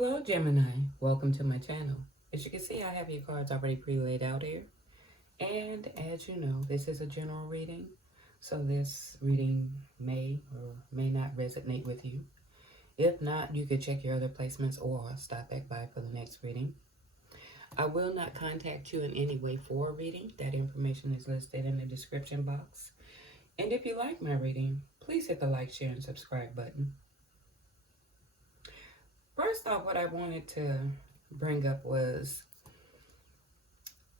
Hello Gemini, welcome to my channel. As you can see, I have your cards already pre-laid out here. And as you know, this is a general reading, so this reading may or may not resonate with you. If not, you could check your other placements or stop back by for the next reading. I will not contact you in any way for a reading. That information is listed in the description box. And if you like my reading, please hit the like, share, and subscribe button. First off, what I wanted to bring up was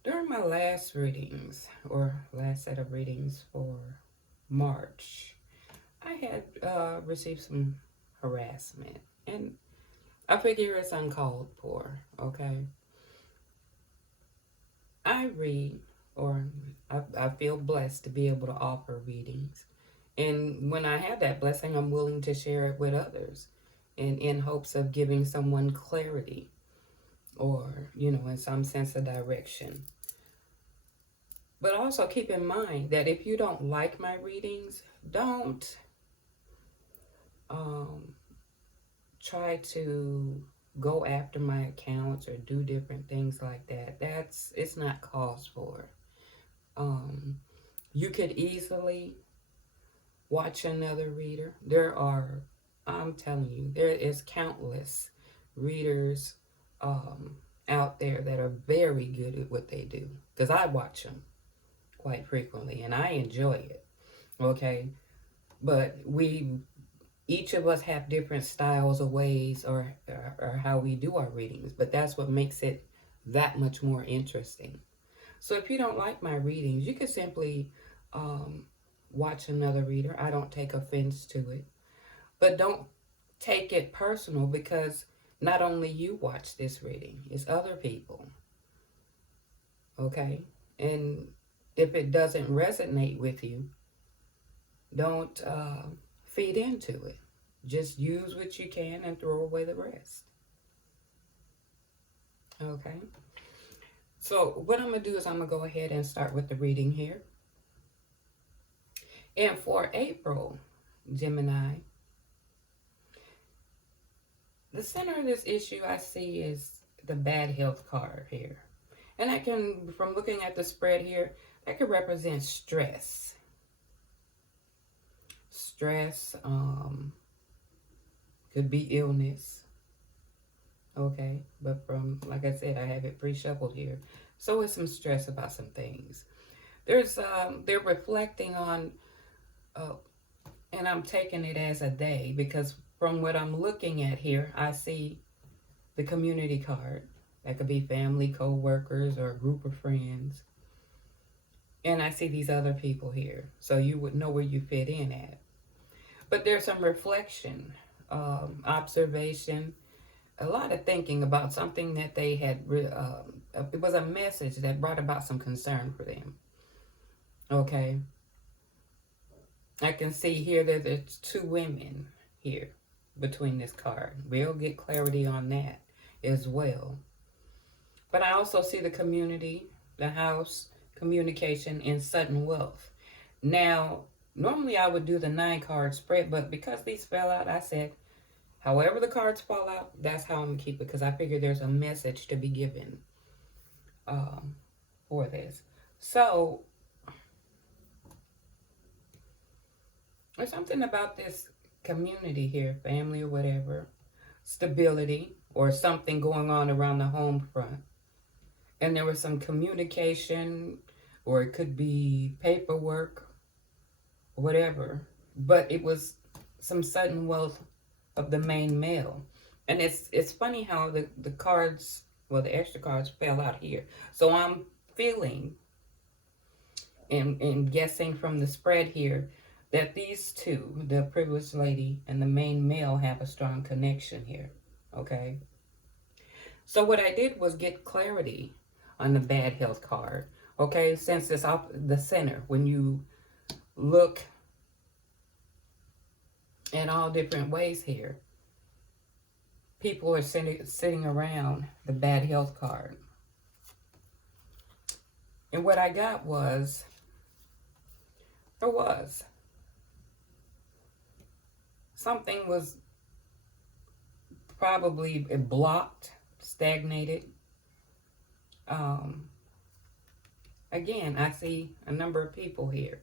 during my last readings, or last set of readings for March, I had received some harassment. And I figure it's uncalled for, okay? I read, or I feel blessed to be able to offer readings. And when I have that blessing, I'm willing to share it with others. And in hopes of giving someone clarity or, in some sense of direction. But also keep in mind that if you don't like my readings, don't try to go after my accounts or do different things like that. It's not cause for. You could easily watch another reader. I'm telling you, there is countless readers out there that are very good at what they do. Because I watch them quite frequently and I enjoy it. Okay? But each of us have different styles or ways or how we do our readings. But that's what makes it that much more interesting. So if you don't like my readings, you can simply watch another reader. I don't take offense to it. But don't take it personal, because not only you watch this reading, it's other people. Okay? And if it doesn't resonate with you, don't feed into it. Just use what you can and throw away the rest. Okay? So what I'm going to do is I'm going to go ahead and start with the reading here. And for April, Gemini, the center of this issue I see is the bad health card here. And I can, from looking at the spread here, that could represent stress. Stress, could be illness. Okay, but from, like I said, I have it pre-shuffled here. So it's some stress about some things. They're reflecting on, and I'm taking it as a they, because from what I'm looking at here, I see the community card. That could be family, co-workers, or a group of friends. And I see these other people here. So you would know where you fit in at. But there's some reflection, observation, a lot of thinking about something that they had, it was a message that brought about some concern for them. Okay. I can see here that there's two women here between this card. We'll get clarity on that as well. But I also see the community, the house, communication, and sudden wealth. Now, normally I would do the 9-card spread, but because these fell out, I said, however the cards fall out, that's how I'm going to keep it, because I figure there's a message to be given for this. So, there's something about this community here, family or whatever, stability, or something going on around the home front. And there was some communication, or it could be paperwork, whatever. But it was some sudden wealth of the main male. And it's funny how the cards, well, the extra cards fell out here. So I'm feeling and guessing from the spread here that these two, the privileged lady and the main male, have a strong connection here. Okay? So what I did was get clarity on the bad health card. Okay? Since it's off the center, when you look in all different ways here, people are sitting around the bad health card. And what I got was, something was probably blocked, stagnated. Again, I see a number of people here.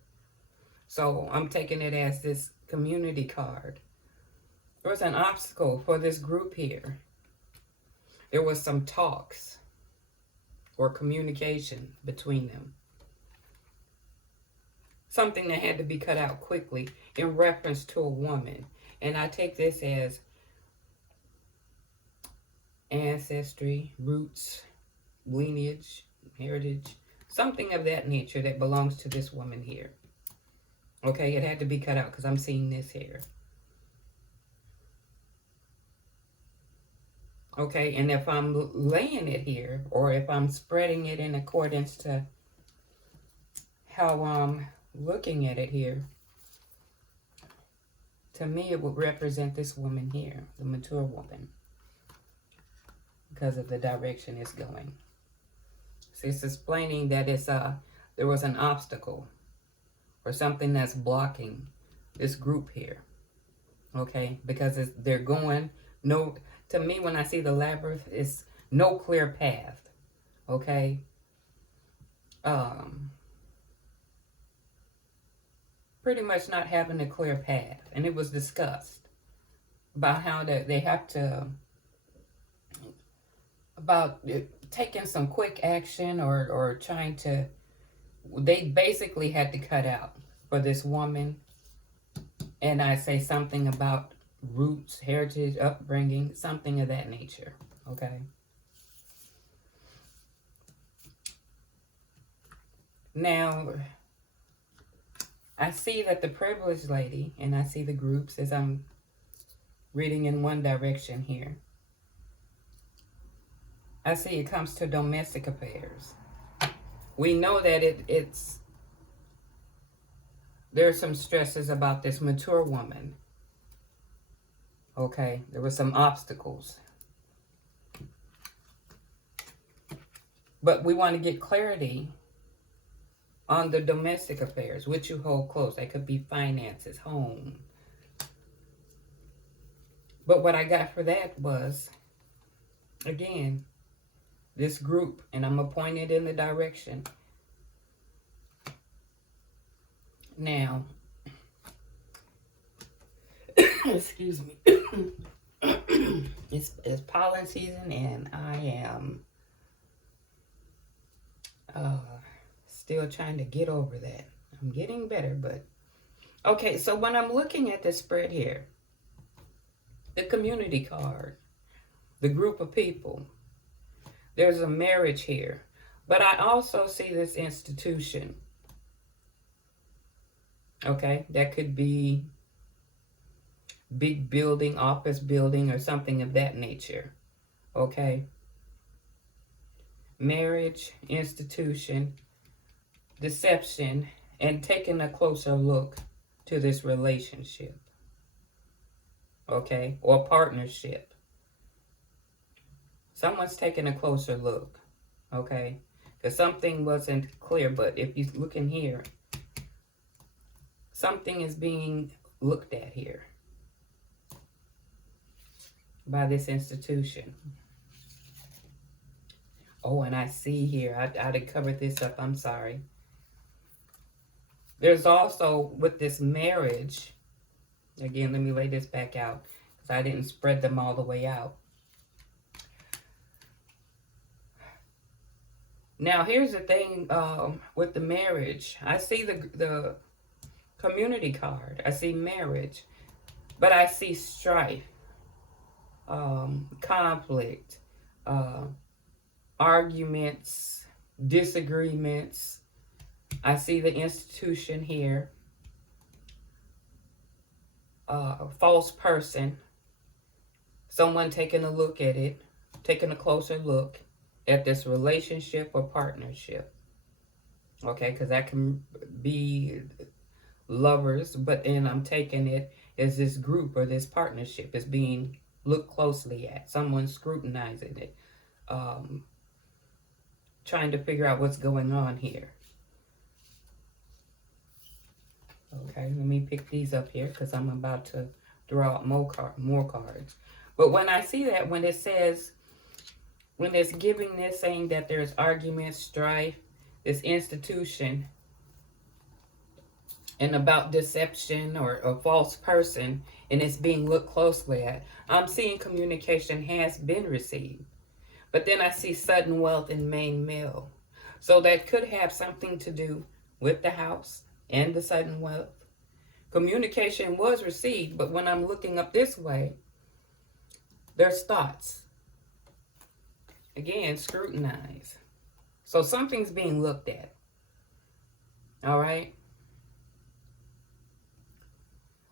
So I'm taking it as this community card. There was an obstacle for this group here. There was some talks or communication between them. Something that had to be cut out quickly in reference to a woman. And I take this as ancestry, roots, lineage, heritage, something of that nature that belongs to this woman here. Okay, it had to be cut out because I'm seeing this here. Okay, and if I'm laying it here, or if I'm spreading it in accordance to how I'm looking at it here, to me it would represent this woman here, the mature woman, because of the direction it's going. So it's explaining that it's there was an obstacle or something that's blocking this group here. Okay, because they're going no. To me, when I see the labyrinth, it's no clear path. Okay. Pretty much not having a clear path, and it was discussed about how they have to about taking some quick action or trying to. They basically had to cut out for this woman, and I say something about roots, heritage, upbringing, something of that nature. Okay. Now, I see that the privileged lady, and I see the groups as I'm reading in one direction here. I see it comes to domestic affairs. We know that there's some stresses about this mature woman. Okay, there were some obstacles. But we want to get clarity on the domestic affairs, which you hold close. That could be finances, home. But what I got for that was, again, this group, and I'm going to point it in the direction. Now, excuse me. It's pollen season, and I am still trying to get over that. I'm getting better, but okay. So when I'm looking at this spread here, the community card, the group of people, there's a marriage here, but I also see this institution. Okay, that could be big building, office building, or something of that nature. Okay. Marriage, institution, deception, and taking a closer look to this relationship. Okay, or partnership. Someone's taking a closer look. Okay, because something wasn't clear, but if you look in here, something is being looked at here by this institution. Oh, and I see here, I did cover this up, I'm sorry. There's also, with this marriage, again, let me lay this back out, because I didn't spread them all the way out. Now, here's the thing with the marriage. I see the community card. I see marriage, but I see strife, conflict, arguments, disagreements. I see the institution here, a false person, someone taking a look at it, taking a closer look at this relationship or partnership. Okay, because that can be lovers, but then I'm taking it as this group or this partnership is being looked closely at. Someone scrutinizing it, trying to figure out what's going on here. Okay, let me pick these up here because I'm about to draw out more cards. But when I see that, when it says, when it's giving this, saying that there's arguments, strife, this institution, and about deception or a false person, and it's being looked closely at, I'm seeing communication has been received. But then I see sudden wealth in main male. So that could have something to do with the house and the sudden wealth. Communication was received, but when I'm looking up this way, there's thoughts. Again, scrutinize. So something's being looked at. All right?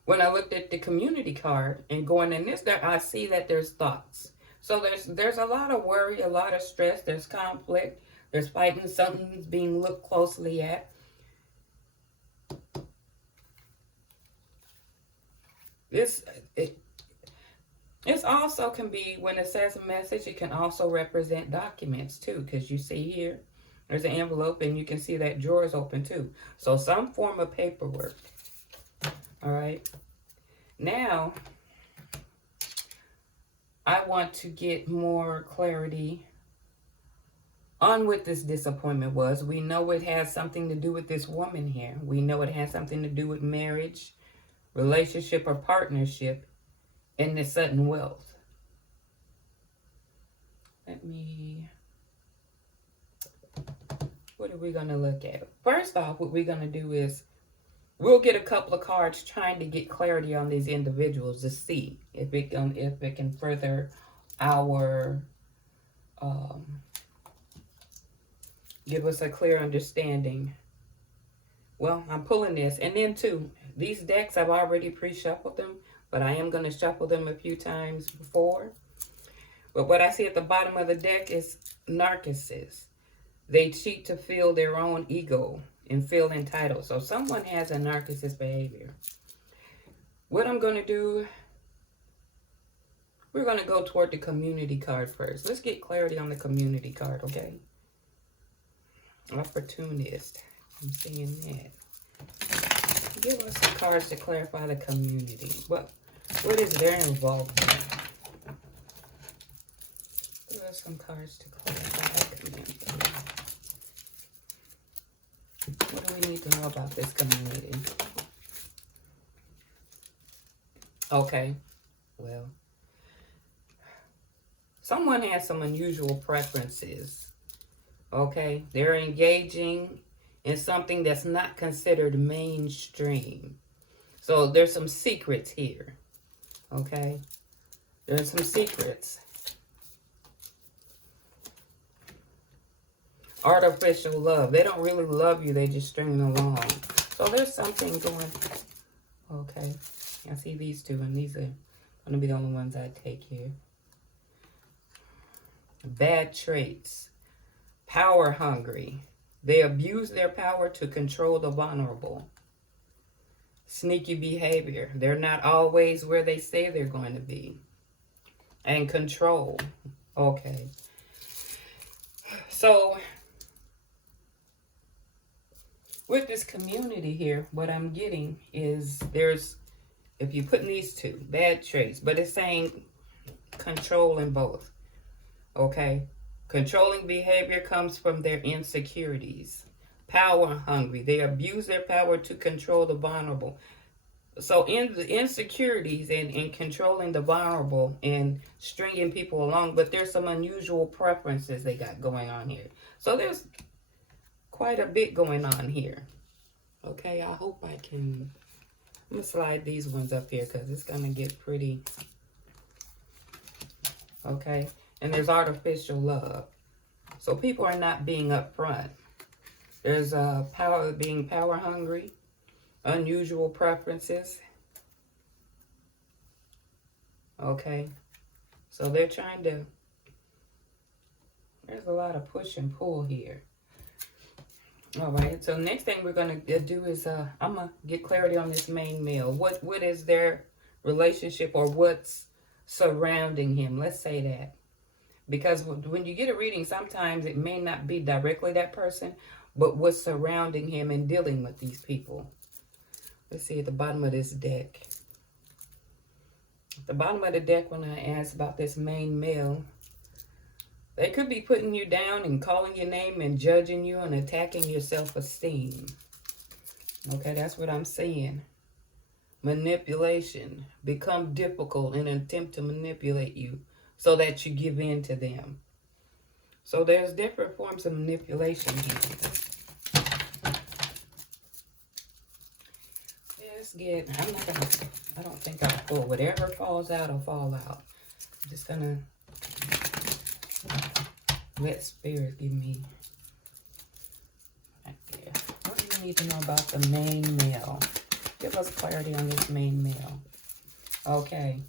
When I looked at the community card and going in this, there I see that there's thoughts. So there's a lot of worry, a lot of stress, there's conflict, there's fighting, something's being looked closely at. This also can be, when it says a message, it can also represent documents too, because you see here, there's an envelope and you can see that drawer is open too. So some form of paperwork. All right. Now, I want to get more clarity on what this disappointment was. We know it has something to do with this woman here. We know it has something to do with marriage, relationship, or partnership, and the sudden wealth. What are we going to look at? First off, what we're going to do is we'll get a couple of cards trying to get clarity on these individuals to see if it can further our give us a clear understanding. Well, I'm pulling this, and then too, these decks I've already pre-shuffled them, but I am going to shuffle them a few times before. But what I see at the bottom of the deck is narcissists. They cheat to fill their own ego and feel entitled. So someone has a narcissist behavior. What I'm going to do, we're going to go toward the community card first. Let's get clarity on the community card, okay? Opportunist. I'm seeing that. Give us some cards to clarify the community. What is their involvement? Give us some cards to clarify the community. What do we need to know about this community? Okay, well, someone has some unusual preferences. Okay, they're engaging in something that's not considered mainstream. So there's some secrets here. Okay, there's some secrets. Artificial love. They don't really love you. They just string along. So there's something going. Okay. I see these two, and these are going to be the only ones I take here. Bad traits. Power hungry. They abuse their power to control the vulnerable. Sneaky behavior. They're not always where they say they're going to be. And control. Okay. So with this community here, what I'm getting is there's, if you put in these two, bad traits, but it's saying control in both. Okay? Controlling behavior comes from their insecurities. Power hungry. They abuse their power to control the vulnerable. So in the insecurities and controlling the vulnerable and stringing people along, but there's some unusual preferences they got going on here. So there's quite a bit going on here. Okay, I hope I can. I'm going to slide these ones up here because it's going to get pretty. Okay, and there's artificial love. So people are not being upfront. There's being power hungry, unusual preferences. Okay, so they're trying to. There's a lot of push and pull here. All right, so next thing we're going to do is I'm going to get clarity on this main male. What is their relationship, or what's surrounding him? Let's say that. Because when you get a reading, sometimes it may not be directly that person, but what's surrounding him and dealing with these people. Let's see at the bottom of this deck. At the bottom of the deck, when I asked about this main male, they could be putting you down and calling your name and judging you and attacking your self-esteem. Okay, that's what I'm seeing. Manipulation. Become difficult in an attempt to manipulate you so that you give in to them. So there's different forms of manipulation here. Let's get, I don't think I'll pull. Whatever falls out will fall out. I'm just gonna let Spirit give me right there. What do you need to know about the main male? Give us clarity on this main male. Okay.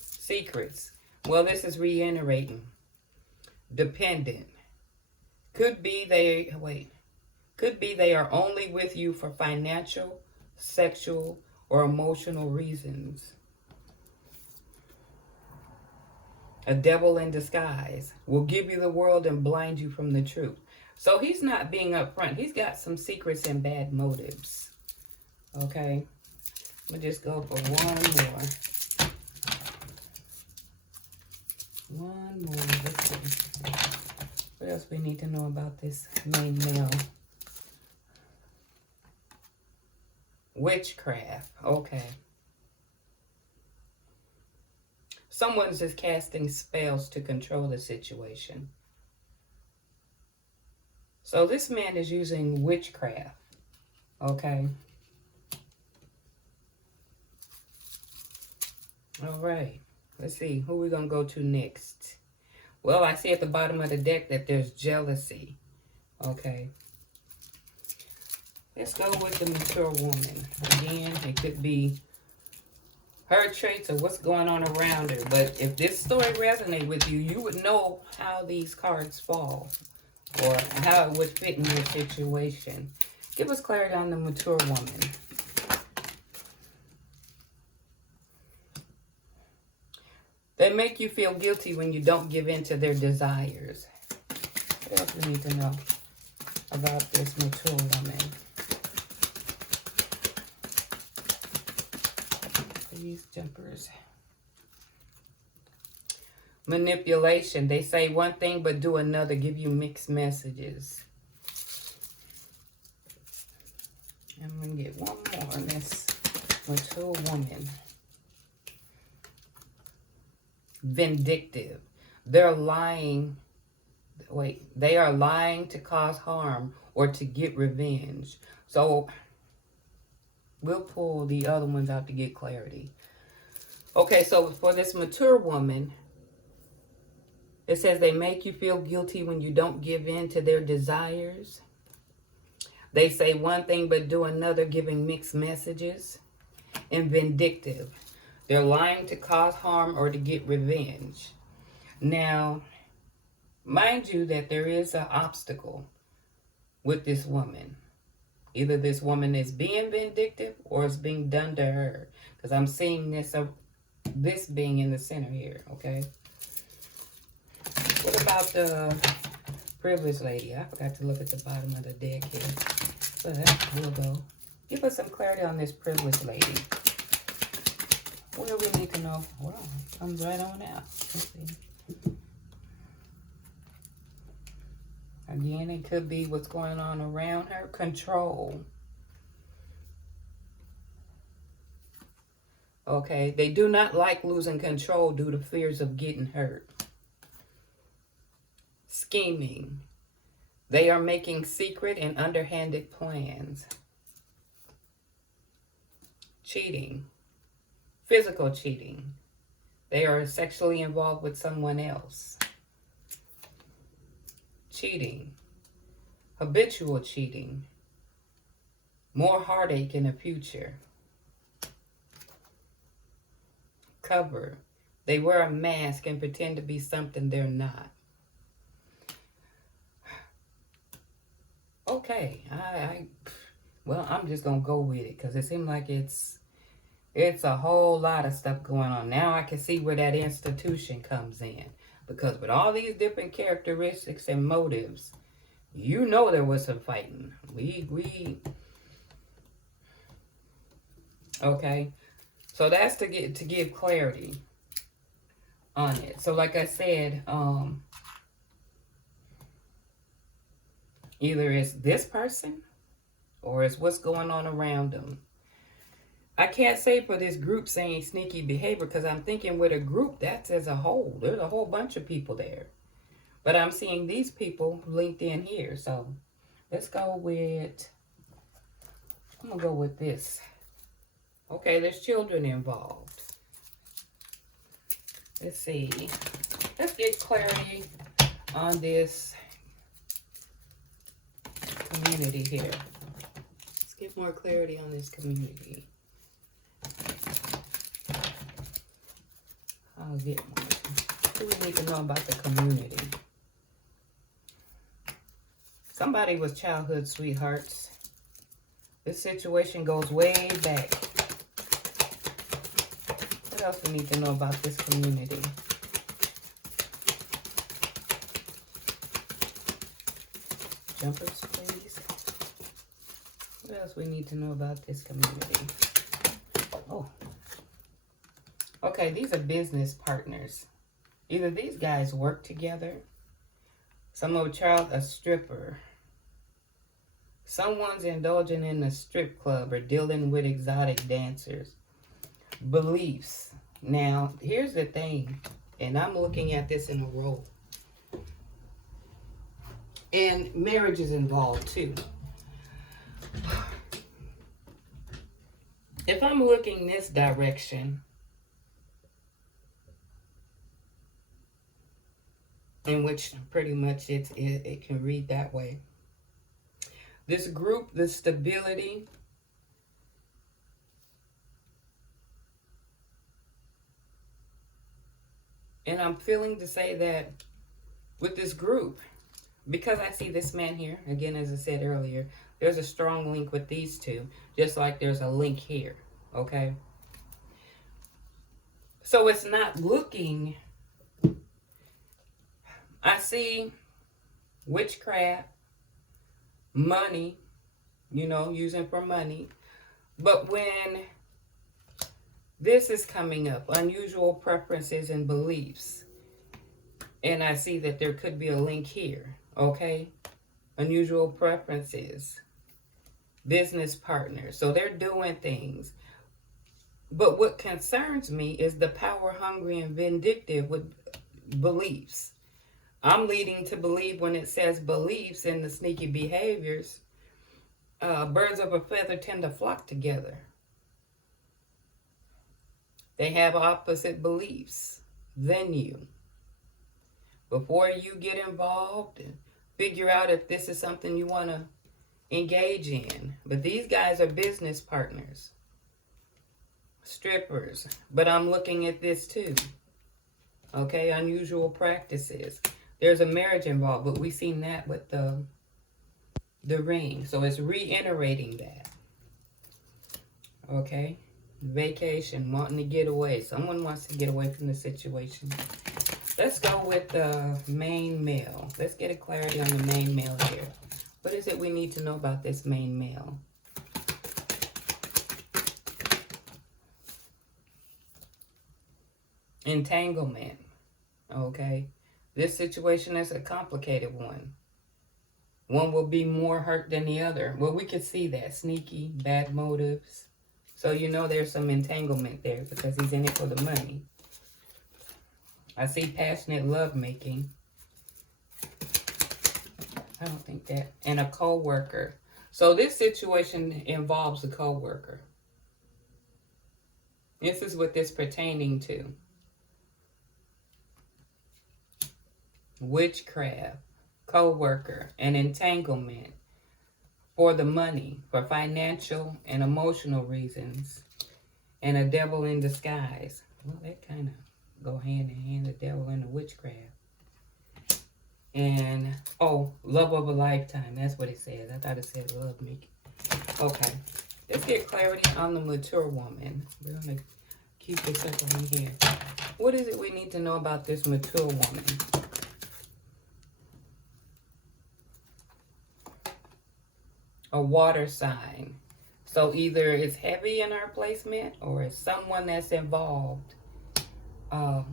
Secrets. Well, this is reiterating. Dependent. Could be they are only with you for financial, sexual, or emotional reasons. A devil in disguise will give you the world and blind you from the truth. So he's not being upfront. He's got some secrets and bad motives. Okay. Let me just go for one more. One more. Let's see. What else we need to know about this main male? Witchcraft. Okay. Someone's just casting spells to control the situation. So this man is using witchcraft. Okay. All right. Let's see. Who we going to go to next? Well, I see at the bottom of the deck that there's jealousy. Okay. Let's go with the mature woman. Again, it could be her traits or what's going on around her. But if this story resonates with you, you would know how these cards fall or how it would fit in your situation. Give us clarity on the mature woman. They make you feel guilty when you don't give in to their desires. What else we need to know about this mature woman? These jumpers. Manipulation. They say one thing but do another. Give you mixed messages. I'm going to get one more on this mature woman. Vindictive. They're lying. They are lying to cause harm or to get revenge. So we'll pull the other ones out to get clarity. Okay, so for this mature woman, it says they make you feel guilty when you don't give in to their desires. They say one thing but do another, giving mixed messages. And vindictive. They're lying to cause harm or to get revenge. Now, mind you that there is an obstacle with this woman. Either this woman is being vindictive or it's being done to her. Because I'm seeing this being in the center here, okay? What about the privileged lady? I forgot to look at the bottom of the deck here. But we'll go. Give us some clarity on this privileged lady. What do we need to know? Well, it comes right on out. Let's see. Again, it could be what's going on around her. Control. Okay, they do not like losing control due to fears of getting hurt. Scheming. They are making secret and underhanded plans. Cheating. Physical cheating. They are sexually involved with someone else. Cheating. Habitual cheating. More heartache in the future. Cover. They wear a mask and pretend to be something they're not. Okay. Well, I'm just going to go with it because it seems like it's a whole lot of stuff going on. Now I can see where that institution comes in. Because with all these different characteristics and motives, you know there was some fighting. Okay. So that's to give clarity on it. So like I said, either it's this person or it's what's going on around them. I can't say for this group saying sneaky behavior because I'm thinking with a group, that's as a whole. There's a whole bunch of people there. But I'm seeing these people linked in here. So let's go with, I'm going to go with this. Okay, there's children involved. Let's see. Let's get clarity on this community here. Let's get more clarity on this community. I'll get more. What do we need to know about the community? Somebody was childhood sweethearts. This situation goes way back. What else we need to know about this community? Jumpers, please. What else we need to know about this community? Oh. Okay, these are business partners. Either these guys work together. Some of a child, a stripper. Someone's indulging in a strip club or dealing with exotic dancers. Beliefs. Now, here's the thing, and I'm looking at this in a row. And marriage is involved too. If I'm looking this direction, in which pretty much it can read that way. This group, the stability, and I'm feeling to say that with this group, because I see this man here, again, as I said earlier, there's a strong link with these two, just like there's a link here, okay? So it's not looking, I see witchcraft, money, you know, using for money. But when this is coming up, unusual preferences and beliefs, and I see that there could be a link here, okay? Unusual preferences, business partners. So they're doing things. But what concerns me is the power hungry and vindictive with beliefs. I'm leading to believe when it says beliefs in the sneaky behaviors, birds of a feather tend to flock together. They have opposite beliefs than you. Before you get involved and figure out if this is something you want to engage in. But these guys are business partners, strippers. But I'm looking at this too. Okay, unusual practices. There's a marriage involved, but we've seen that with the ring. So it's reiterating that. Okay, vacation, wanting to get away. Someone wants to get away from the situation. Let's go with the main male. Let's get a clarity on the main male here. What is it we need to know about this main male? Entanglement. Okay. This situation is a complicated one. One will be more hurt than the other. Well, we could see that. Sneaky, bad motives. So you know there's some entanglement there because he's in it for the money. I see passionate lovemaking. I don't think that. And a co-worker. So this situation involves a co-worker. This is what this pertaining to. Witchcraft, co-worker, and entanglement for the money, for financial and emotional reasons, and a devil in disguise. Well, that kind of go hand in hand, the devil and the witchcraft. And, oh, love of a lifetime. That's what it says. I thought it said love making. Okay. Let's get clarity on the mature woman. We're going to keep this up on here. What is it we need to know about this mature woman? A water sign. So either it's heavy in her placement or it's someone that's involved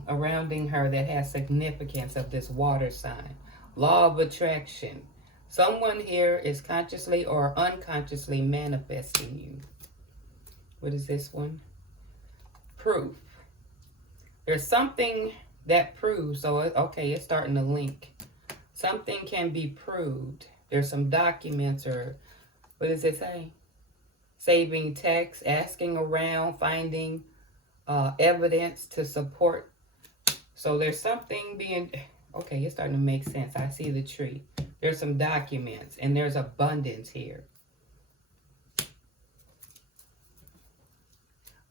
surrounding her that has significance of this water sign. Law of attraction. Someone here is consciously or unconsciously manifesting you. What is this one? Proof. There's something that proves, so okay, it's starting to link. Something can be proved. There's some documents, or what does it say? Saving text, asking around, finding evidence to support. So there's something being, okay, it's starting to make sense. I see the tree. There's some documents and there's abundance here.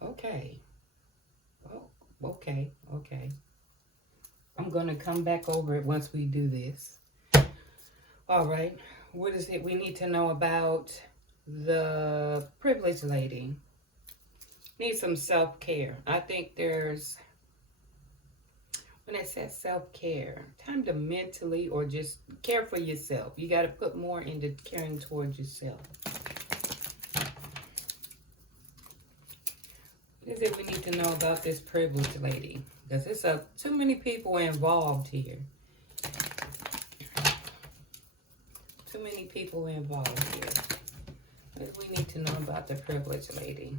Okay. Oh, okay. I'm going to come back over it once we do this. All right. What is it we need to know about the privileged lady? Need some self-care. I think there's, when it says self-care, time to mentally or just care for yourself. You got to put more into caring towards yourself. What is it we need to know about this privileged lady? Because there's too many people involved here. Too many people involved here. What do we need to know about the privileged lady?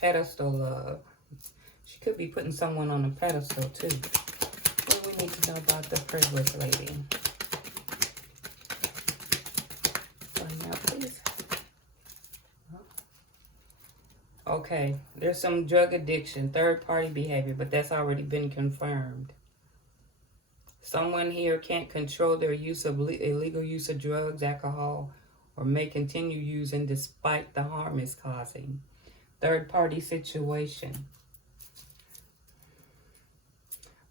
Pedestal love. She could be putting someone on a pedestal too. What do we need to know about the privileged lady? Find out, please. Okay, there's some drug addiction, third-party behavior, but that's already been confirmed. Someone here can't control their use of illegal use of drugs, alcohol, or may continue using despite the harm it's causing. Third-party situation.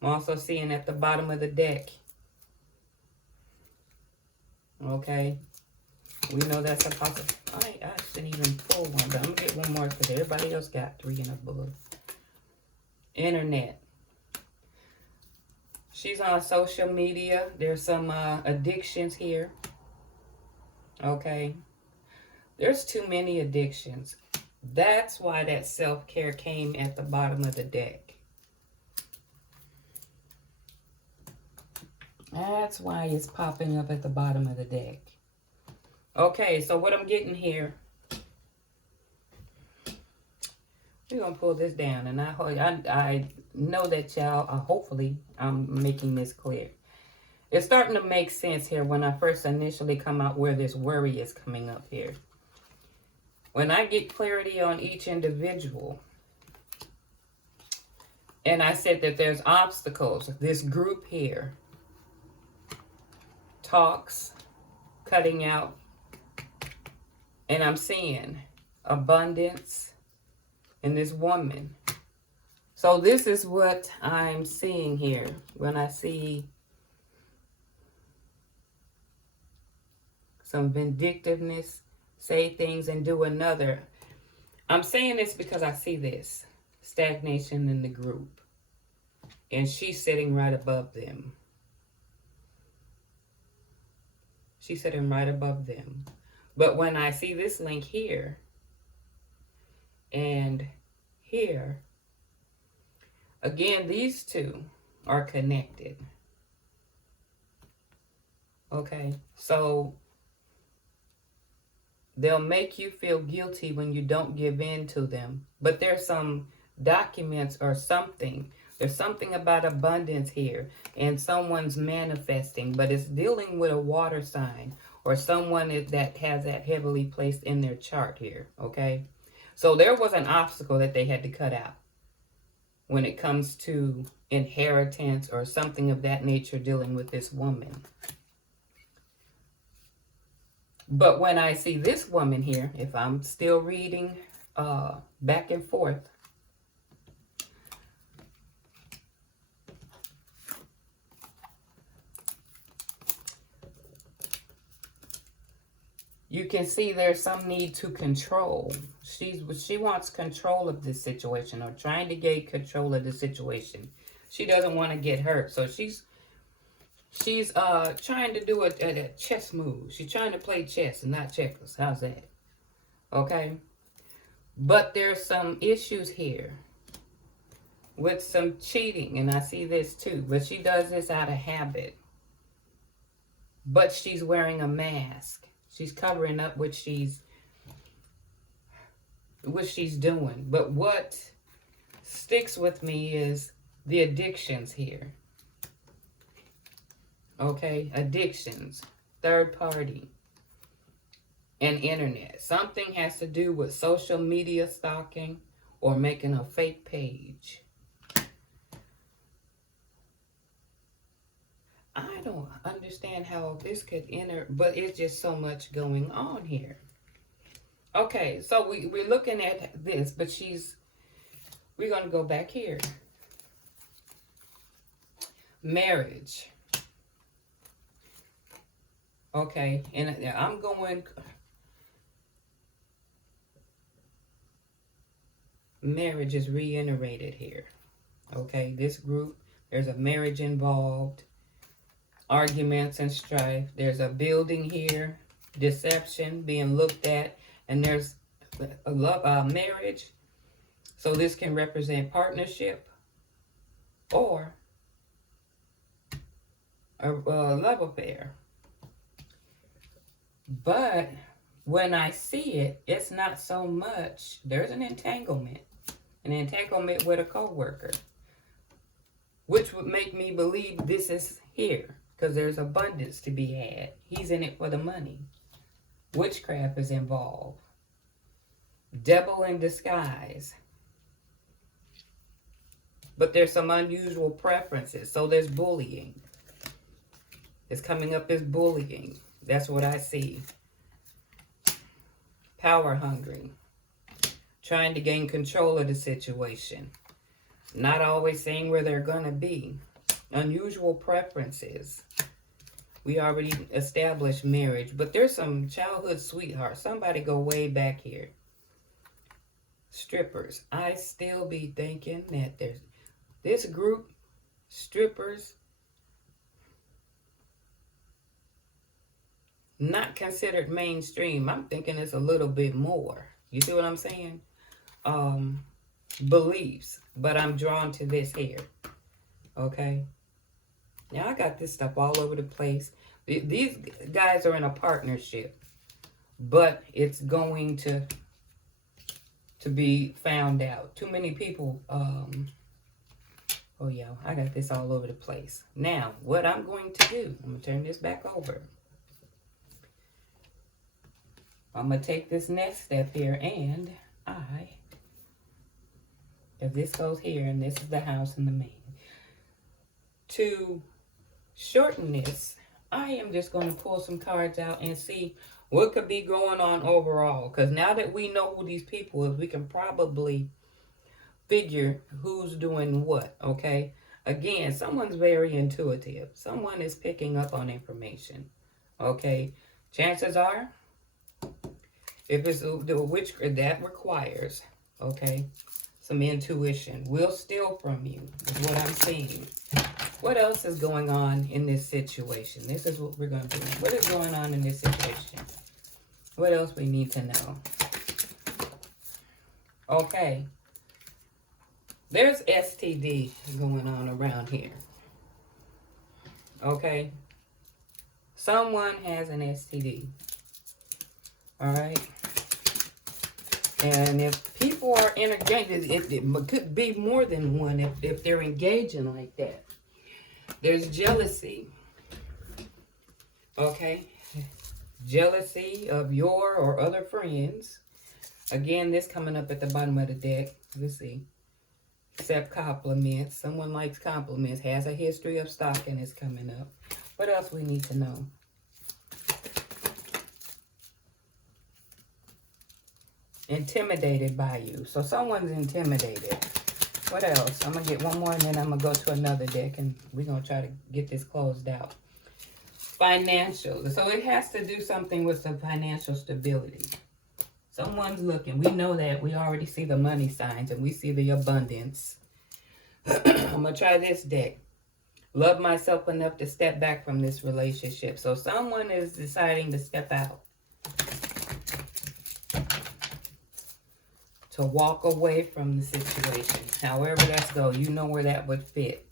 I'm also seeing at the bottom of the deck. Okay. We know that's a possibility. I shouldn't even pull one, but I'm going to get one more because everybody else got 3 and above. Internet. She's on social media. There's some addictions here. Okay. There's too many addictions. That's why that self-care came at the bottom of the deck. That's why it's popping up at the bottom of the deck. Okay, so what I'm getting here, we're going to pull this down. And I know that y'all, hopefully, I'm making this clear. It's starting to make sense here when I first initially come out where this worry is coming up here. When I get clarity on each individual, and I said that there's obstacles, this group here talks, cutting out, and I'm seeing abundance in this woman. So this is what I'm seeing here when I see some vindictiveness, say things and do another. I'm saying this because I see this stagnation in the group, and she's sitting right above them. She's sitting right above them. But when I see this link here and here, again, these two are connected. Okay, so they'll make you feel guilty when you don't give in to them. But there's some documents or something. There's something about abundance here, and someone's manifesting, but it's dealing with a water sign or someone that has that heavily placed in their chart here, okay? So there was an obstacle that they had to cut out when it comes to inheritance or something of that nature dealing with this woman. But when I see this woman here, if I'm still reading back and forth, you can see there's some need to control. She wants control of this situation, or trying to get control of the situation. She doesn't want to get hurt. So she's trying to do a chess move. She's trying to play chess and not checkers. How's that? Okay? But there's some issues here with some cheating, and I see this too. But she does this out of habit. But she's wearing a mask. She's covering up what she's doing. But what sticks with me is the addictions here. Okay, addictions, third party, and internet. Something has to do with social media stalking or making a fake page. I don't understand how this could enter, but it's just so much going on here. Okay, so we're looking at this, but we're going to go back here. Marriage. Okay, and I'm going... Marriage is reiterated here. Okay, this group, there's a marriage involved. Arguments and strife. There's a building here. Deception being looked at. And there's a marriage. So this can represent partnership or a love affair. But when I see it, it's not so much. There's an entanglement. An entanglement with a co-worker. Which would make me believe this is here. Because there's abundance to be had. He's in it for the money. Witchcraft is involved. Devil in disguise. But there's some unusual preferences. So there's bullying. It's coming up as bullying. That's what I see. Power hungry. Trying to gain control of the situation. Not always saying where they're going to be. Unusual preferences. We already established marriage. But there's some childhood sweethearts. Somebody go way back here. Strippers. I still be thinking that there's this group, strippers, not considered mainstream. I'm thinking it's a little bit more. You see what I'm saying? Beliefs. But I'm drawn to this here. Okay? Now, I got this stuff all over the place. These guys are in a partnership. But it's going to be found out. Too many people... oh, yeah. I got this all over the place. Now, what I'm going to do... I'm going to turn this back over. I'm going to take this next step here and if this goes here and this is the house and the man. To shorten this, I am just going to pull some cards out and see what could be going on overall. Because now that we know who these people is, we can probably figure who's doing what, okay? Again, someone's very intuitive. Someone is picking up on information, okay? Chances are, if it's the witchcraft, that requires, okay, some intuition. Will steal from you, is what I'm seeing. What else is going on in this situation? This is what we're going to do. What is going on in this situation? What else we need to know? Okay. There's STD going on around here. Okay. Someone has an STD. All right. And if people are engaged, it could be more than one if they're engaging like that. There's jealousy. Okay. Jealousy of your or other friends. Again, this coming up at the bottom of the deck. Let's see. Accept compliments. Someone likes compliments. Has a history of stalking is coming up. What else we need to know? Intimidated by you. So someone's intimidated. What else? I'm going to get one more and then I'm going to go to another deck and we're going to try to get this closed out. Financial. So it has to do something with some financial stability. Someone's looking. We know that. We already see the money signs and we see the abundance. I'm going to try this deck. Love myself enough to step back from this relationship. So someone is deciding to step out. to walk away from the situation. However that's go, you know where that would fit.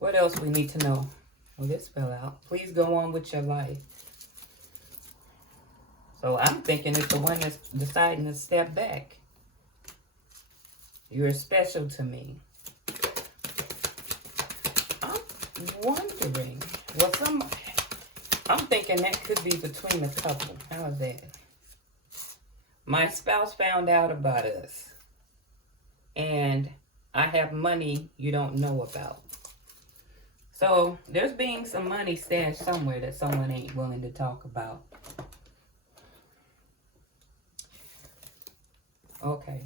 What else we need to know? Well, this fell out. Please go on with your life. So I'm thinking it's the one that's deciding to step back. You're special to me. I'm wondering. Well, I'm thinking that could be between a couple. How is that? My spouse found out about us. And I have money you don't know about. So there's being some money stashed somewhere that someone ain't willing to talk about. Okay.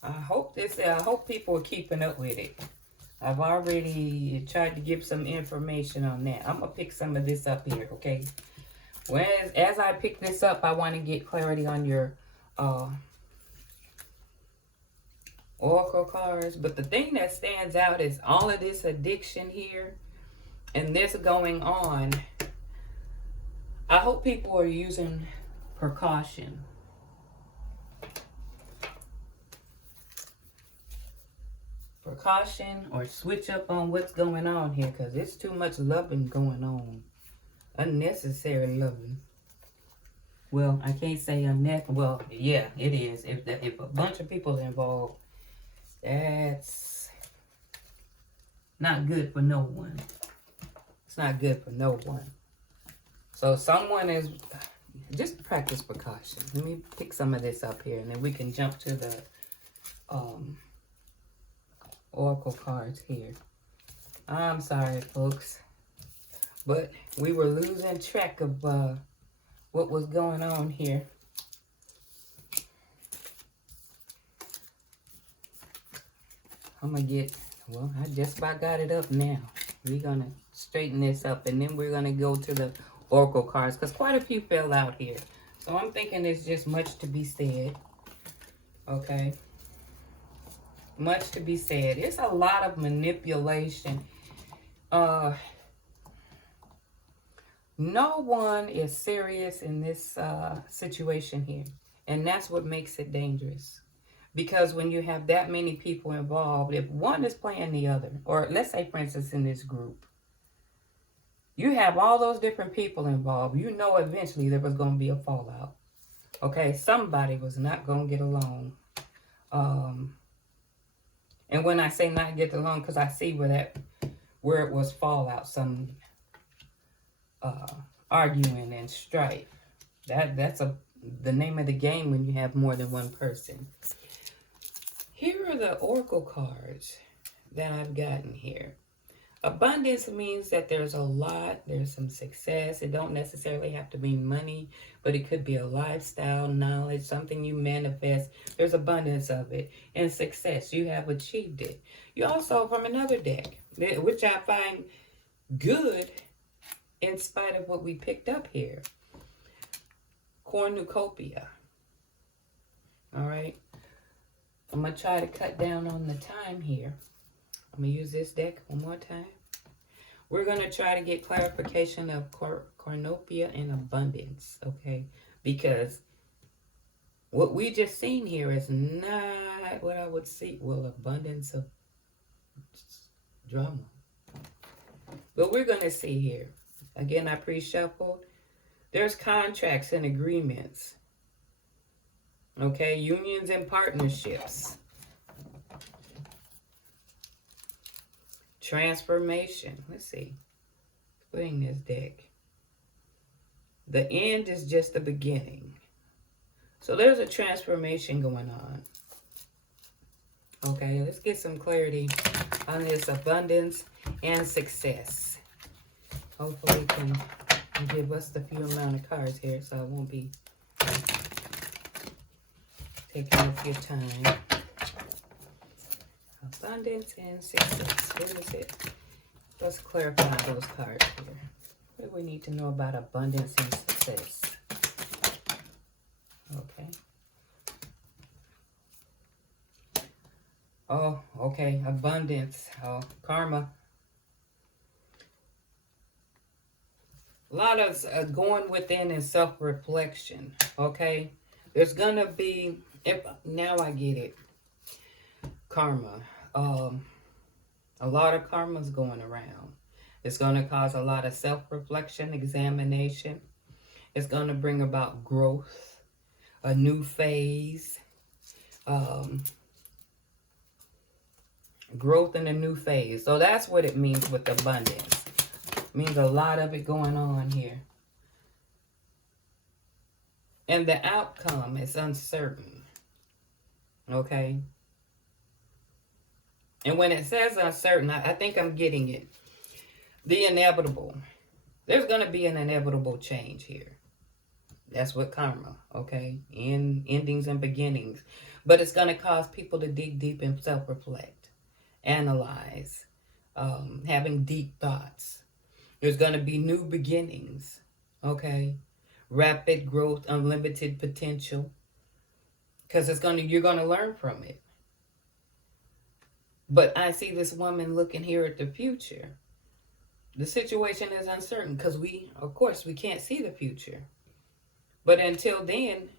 I hope people are keeping up with it. I've already tried to give some information on that. I'm going to pick some of this up here, okay? As I pick this up, I want to get clarity on your oracle cards. But the thing that stands out is all of this addiction here and this going on. I hope people are using precaution. Precaution or switch up on what's going on here, because there's too much loving going on. Unnecessary loving. Well, I can't say unnecessary. Well, yeah, it is. If a bunch of people are involved, that's not good for no one. It's not good for no one. So someone is... Just practice precaution. Let me pick some of this up here, and then we can jump to the... oracle cards here. I'm sorry, folks, but we were losing track of what was going on here. I'm gonna get, well, I just about got it up now. We're gonna straighten this up, and then we're gonna go to the oracle cards, because quite a few fell out here. So I'm thinking there's just much to be said. Okay. Much to be said. It's a lot of manipulation. No one is serious in this situation here. And that's what makes it dangerous. Because when you have that many people involved, if one is playing the other, or let's say, for instance, in this group, you have all those different people involved. You know eventually there was going to be a fallout. Okay? Somebody was not going to get along. And when I say not get along, because I see where it was fallout, some arguing and strife. That's the name of the game when you have more than one person. Here are the oracle cards that I've gotten here. Abundance means that there's a lot, there's some success. It don't necessarily have to mean money, but it could be a lifestyle, knowledge, something you manifest. There's abundance of it. And success, you have achieved it. You also, from another deck, which I find good in spite of what we picked up here. Cornucopia. All right. I'm going to try to cut down on the time here. I'm going to use this deck one more time. We're going to try to get clarification of cornucopia and abundance, okay? Because what we just seen here is not what I would see. Well, abundance of drama. But we're going to see here. Again, I pre-shuffled. There's contracts and agreements. Okay, unions and partnerships. Transformation. Let's see. Putting this deck. The end is just the beginning. So there's a transformation going on. Okay, let's get some clarity on this abundance and success. Hopefully it can give us the few amount of cards here, so I won't be taking up your time. Abundance and success. What is it? Let's clarify those cards here. What do we need to know about abundance and success? Okay. Oh, okay. Abundance. Oh, karma. A lot of going within and self-reflection. Okay. There's going to be Now I get it. Karma. A lot of karma's going around. It's going to cause a lot of self-reflection, examination. It's going to bring about growth, a new phase, growth in a new phase. So that's what it means with abundance. It means a lot of it going on here. And the outcome is uncertain. Okay? And when it says uncertain, I think I'm getting it. The inevitable. There's going to be an inevitable change here. That's what karma, okay? In endings and beginnings. But it's going to cause people to dig deep and self-reflect, analyze, having deep thoughts. There's going to be new beginnings, okay? Rapid growth, unlimited potential. Because you're going to learn from it. But I see this woman looking here at the future. The situation is uncertain because of course, we can't see the future. But until then,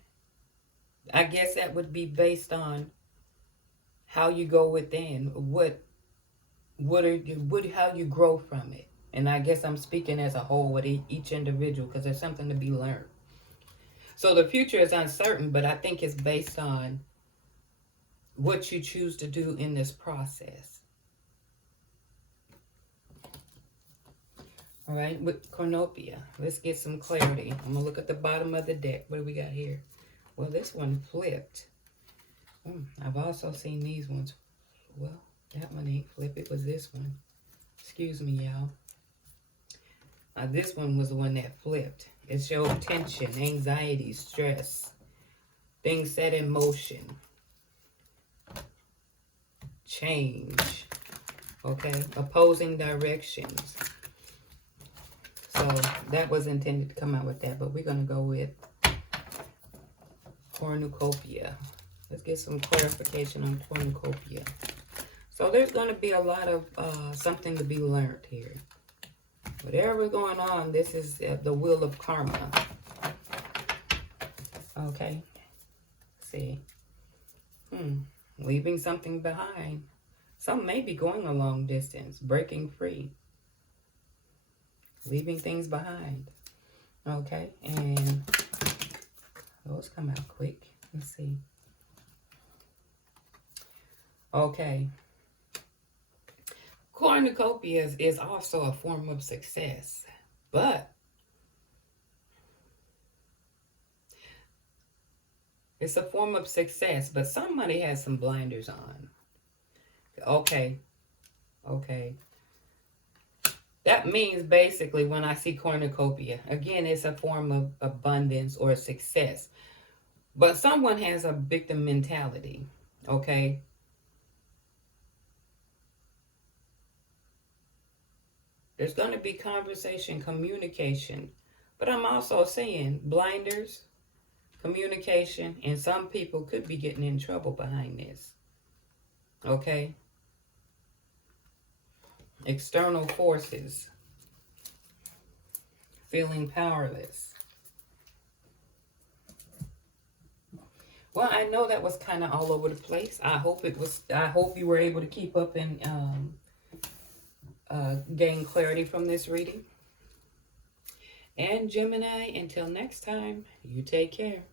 I guess that would be based on how you go within, how you grow from it. And I guess I'm speaking as a whole with each individual because there's something to be learned. So the future is uncertain, but I think it's based on what you choose to do in this process. All right, with Cornopia, let's get some clarity. I'm going to look at the bottom of the deck. What do we got here? Well, this one flipped. I've also seen these ones. Well, that one ain't flipped. It was this one. Excuse me, y'all. This one was the one that flipped. It showed tension, anxiety, stress, things set in motion, change, okay, opposing directions. So that was intended to come out with that, but we're going to go with cornucopia. Let's get some clarification on cornucopia. So there's going to be a lot of something to be learned here. Whatever's going on, this is the wheel of karma. Okay. Let's see. Leaving something behind. Some may be going a long distance, breaking free. Leaving things behind. Okay, and those come out quick. Let's see. Okay. Cornucopia is also a form of success, but it's a form of success, but somebody has some blinders on. Okay. That means basically when I see cornucopia, again, it's a form of abundance or success. But someone has a victim mentality, okay? There's going to be conversation, communication. But I'm also saying blinders, communication, and some people could be getting in trouble behind this. Okay? External forces. Feeling powerless. Well, I know that was kind of all over the place. I hope you were able to keep up and gain clarity from this reading. And Gemini, until next time, you take care.